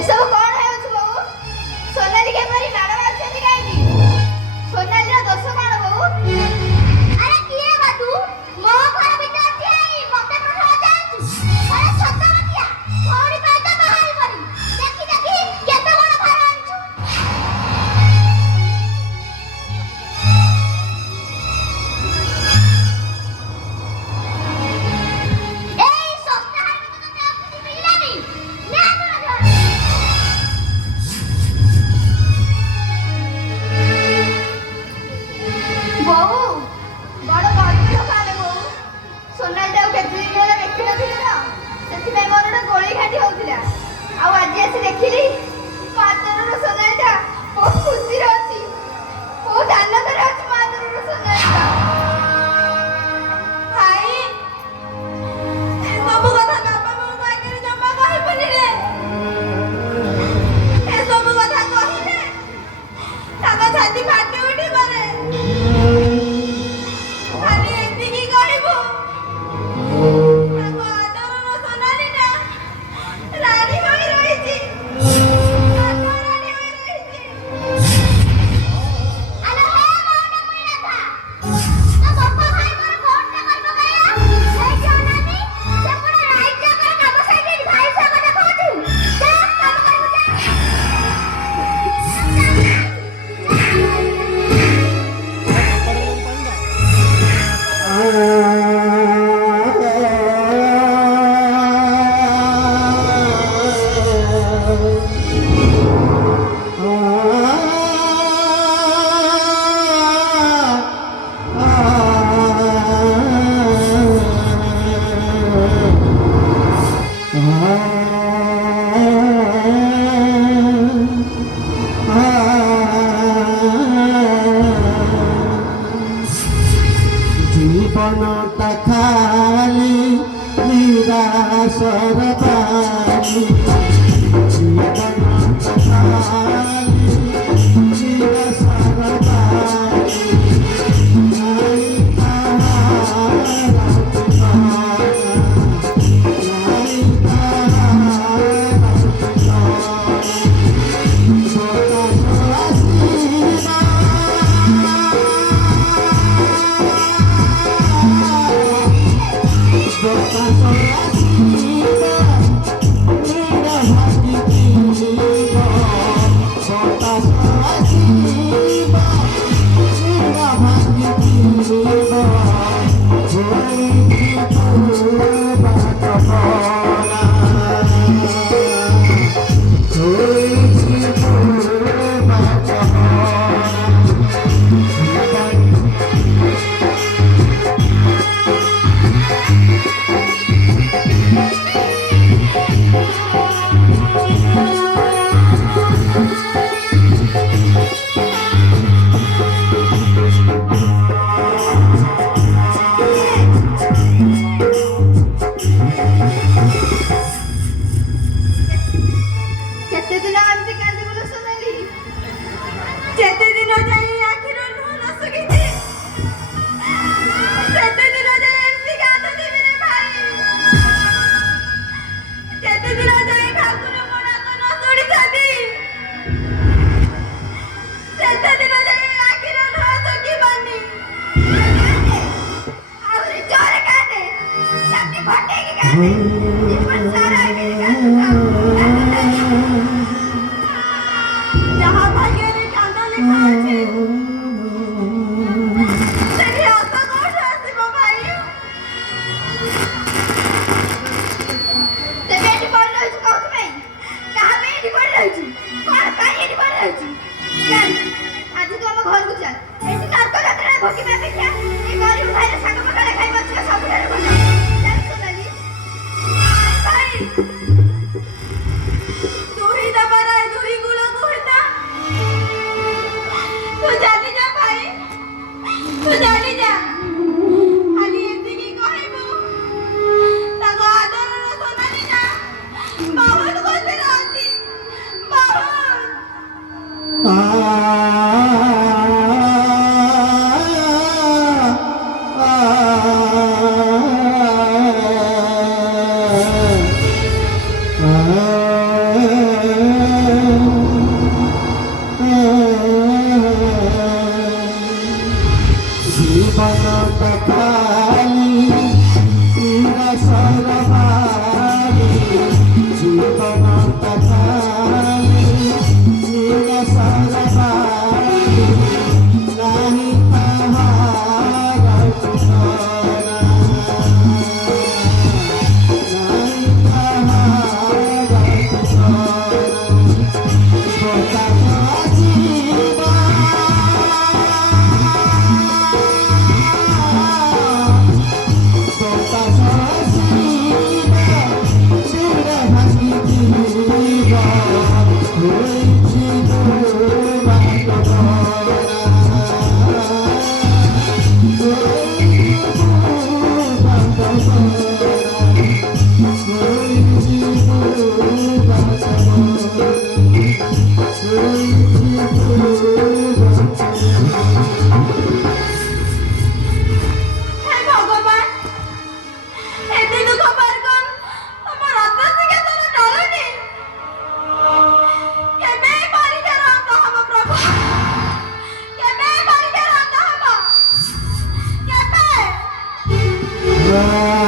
ଏସବୁ କଣ ହେଉଛି ବୋଉ? ସୋନାଲି କେପରି ମାଡ଼ ମାରୁଛନ୍ତି କାହିଁକି? ସୋନାଲିର ଦୋଷ କଣ ବୋଉ? ଆରେ କିଏ ବା ତୁ? ମୋ ଘର ଭିତରେ ଠିଆ ହେଇ ମତେ ପ୍ରଶ୍ନ ପଚାରୁଛୁ? ଆରେ ସତ ମତିଆ ଭଉଣୀ ପାଇଁ ତ ବାହାରି ପଡି ଦେଖି ଦେଖି କେତେ ବଡ଼ ଭାର ଆଣିଛୁ। ଏଇ ଶସ୍ତା ହାଇକୁ ତ ତତେ ଆଉ କିଛି ମିଳିଲାନି। ନା ତୋର ଘର ବୋଉ ବଡ଼ ଗର୍ବିତ କାଳେ ବୋଉ। ସୋନାଲିଟାକୁ କେତେ ଦିନ ହେଲା ଦେଖିନଥିଲି ତ, ସେଥିପାଇଁ ମୋର ଗୋଟେ ଗୋଳି ଘାଣ୍ଟି ହଉଥିଲା। ଆଉ ଆଜି ଆସି ଦେଖିଲି ମୋ ଆଦରର ସୋନାଲିଟା ବହୁତ ଖୁସିରେ ଅଛି, ବହୁତ ଆନନ୍ଦରେ ଅଛି ମୋ ଆଦରର ସୋନାଲିଟା। ଭାଇ ଏସବୁ କଥା ବାପା ବୋଉଙ୍କ ଆଗରେ ଜମା କହିବୁନି ରେ। ଏସବୁ କଥା କହିଲେ ତାଙ୍କ ଛାତି ଫାଟି ଉଠିବ ରେ। ଖାଲି ଏତିକି କହିବୁ ତାଙ୍କ ଆଦରର ସୋନାଲିଟା ରାଣୀ ହୋଇ ରହିଛି, ରାଣୀ ହୋଇ ରହିଛି। ଆଲୋ ହେ ମଉନ କୁଇନା ଥା। ତ ବାପା ଭାଇ ମୋର କୋଉଠି କରିବ ଗାୟା? ଏଇଠି ଅନାନି ସେପଟେ ରାଇଜଙ୍କର କାମ ସାଇଡ୍ ଭାଇ ସହ ଦେଖଉଛୁ। ଯା କାମ କରିବୁ ଯା। জীবনটা খালি নিরাশর বাণী, জীবনটা খালি নিরাশর বাণী, নাই তাহার ঠিকানা, নাই তাহার କେତେ ଦିନ ଏମିତି କାନ୍ଦିବୁଲ ସୋନାଲି? ଯେତେ ଦିନ ଯାଇ ଆଖିରୁ ଲୁହ ନ ଶୁଖିଛି ସେତେ ଦିନ ଯାଇ ଏମିତି କାନ୍ଦୁଥିବି ରେ ଭାଇ। ଯେତେ ଦିନ ଯାଇ ଠାକୁର ମୋ ଡାକ ନ ଶୁଣିଛନ୍ତି ସେତେ ଦିନ ଯାଇ ଆଖିରୁ ଲୁହ ଶୁଖିବନି। ଆହୁରି ଜୋରେ କାନ୍ଦେ, ଛାତି ଫଟେଇକି କାନ୍ଦେ, ଜୀବନ ସାରା ଏମିତି କାନ୍ଦୁଥାଉ। ଯାହା ଭାଗ୍ୟରେ କାନ୍ଦ ଲେଖା ଅଛି ସେଠି ହସ କୋଉଠୁ ଆସିବ ଭାଇ? ତେବେ ଏଠି ପଡ଼ି ରହିଛୁ କୋଉଥିପାଇଁ? କାହା ପାଇଁ ଏଠି ପଡ଼ି ରହିଛୁ? କଣ ପାଇଁ ଏଠି ପଡ଼ି ରହିଛୁ? ଚାଲ ଆଜି ତୁ ଆମ ଘରକୁ ଚାଲ। ଏଠି ନର୍କ ଯାତ୍ରାରେ ଭୋଗିବା ଅପେକ୍ଷା ଏ ଗରିବ ଭାଇର ଶାଗ ପଖାଳ ଖାଇ ବସିବା ସବୁଠାରୁ ଭଲ। ଚାଲ ସୋନାଲି ଭାଇ, ତୁ ହିଁ Yeah.